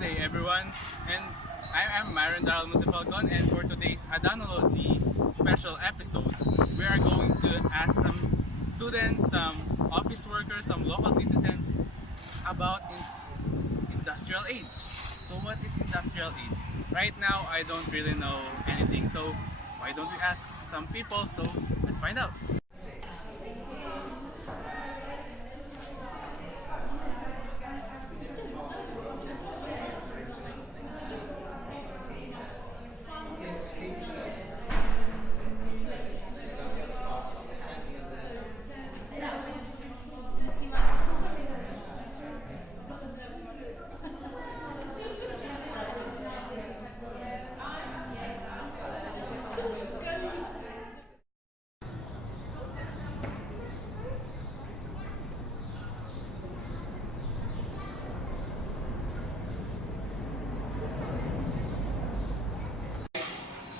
Good day, everyone, and I am Myron Darrell Montefalcon, and for today's Adanology special episode, we are going to ask some students, some office workers, some local citizens about industrial age. So what is industrial age? Right now, I don't really know anything, so why don't we ask some people? So let's find out.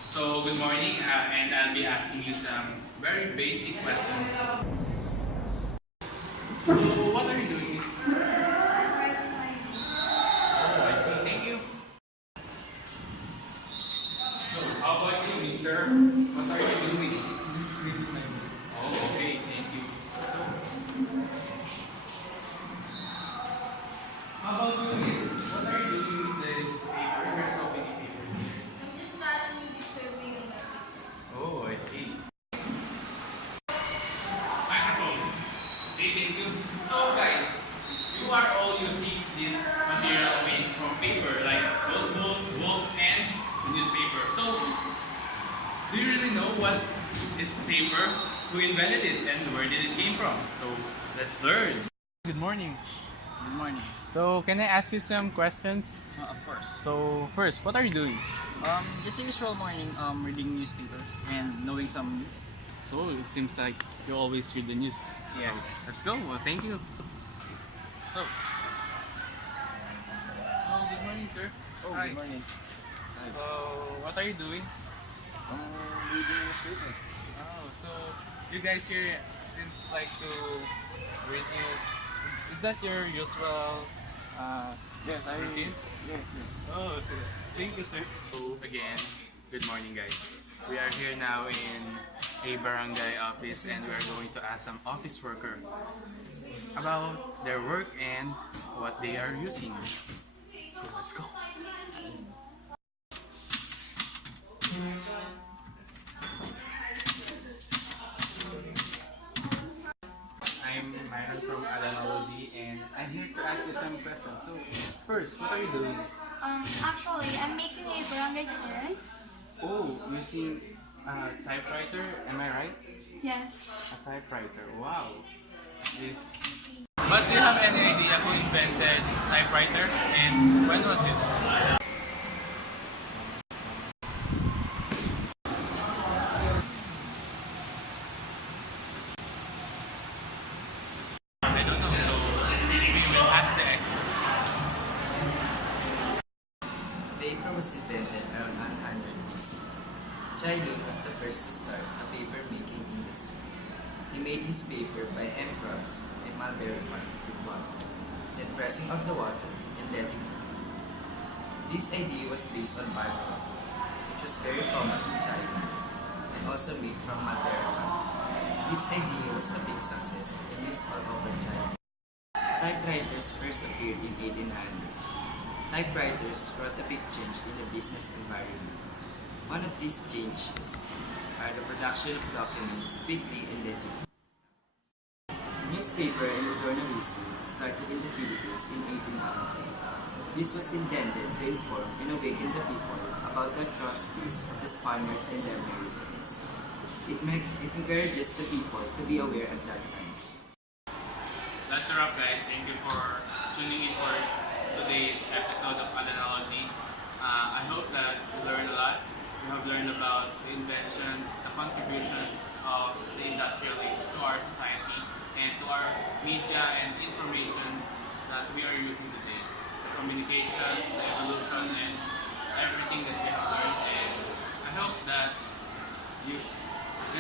So good morning, and I'll be asking you some very basic questions. So what are you doing? Oh, I see. Thank you. So how about you, mister? What are you doing? Oh, okay. Thank you. How about you, miss? What are you doing with this paper? There's so many papers here. I'm just starting this survey on my kids. Oh, I see. Microphone. Okay, thank you. So guys, you are all using this material made from paper, like notebook, books, and newspaper. So, do you really know what is paper? Who invented it, and where did it came from? So, let's learn. Good morning. Good morning. So, can I ask you some questions? Of course. So, first, what are you doing? Just a usual morning, reading newspapers and knowing some news. So, it seems like you always read the news. Yeah. So, let's go. Well, thank you. So, good morning, sir. Oh, Hi. good morning. So, what are you doing? Reading newspaper. Oh, so you guys here seems like to read news. Is that your usual Yes, routine? Yes. Oh, so thank you, sir. So, again, good morning, guys. We are here now in a barangay office, and we are going to ask some office workers about their work and what they are using. So, let's go. I'm Myron from Adanology, and I'm here to ask you some questions. So, first, what are you doing? Actually, I'm making a barangay clearance. Oh, using a typewriter, am I right? Yes. A typewriter, wow. This. But do you have any idea who invented typewriter and when was it? I don't know, so we will ask the experts. Paper was invented around 100 BC. China was the first to start a paper-making industry. He made his paper by emprox, a mulberry bark with water, then pressing out the water and letting it cool. This idea was based on bark pulp, which was very common in China and also made from mulberry bark. This idea was a big success and used all over China. Typewriters first appeared in 1800. Typewriters brought a big change in the business environment. One of these changes are the production of documents quickly and legibly. Newspaper and journalism started in the Philippines in 1800s. This was intended to inform and awaken the people about the atrocities of the Spaniards and the Americans. It encourages the people to be aware at that time. That's a wrap, guys. Thank you for tuning in for today's episode of Adanology. I hope that you learned a lot. You have learned about the inventions, the contributions of the industrial age to our society and to our media and information that we are using today. The communications, the evolution, and everything that we have learned. And I hope that you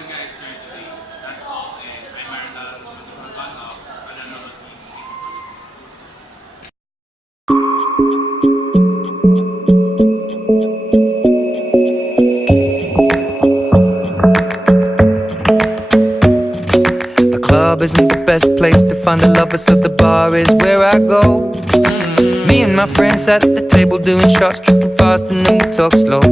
guys learned today. That's all. And I'm Myron Darrell of Adanology. Thank you for listening. club isn't the best place to find a lover, so the bar is where I go. Me and my friends sat at the table doing shots, tripping fast, and then we talk slow.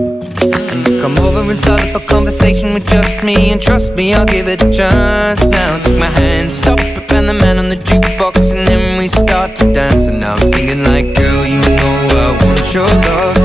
And you come over and start up a conversation with just me, and trust me, I'll give it a chance. Now take my hand, stop it, and the man on the jukebox, and then we start to dance. And now I'm singing like, girl, you know I want your love.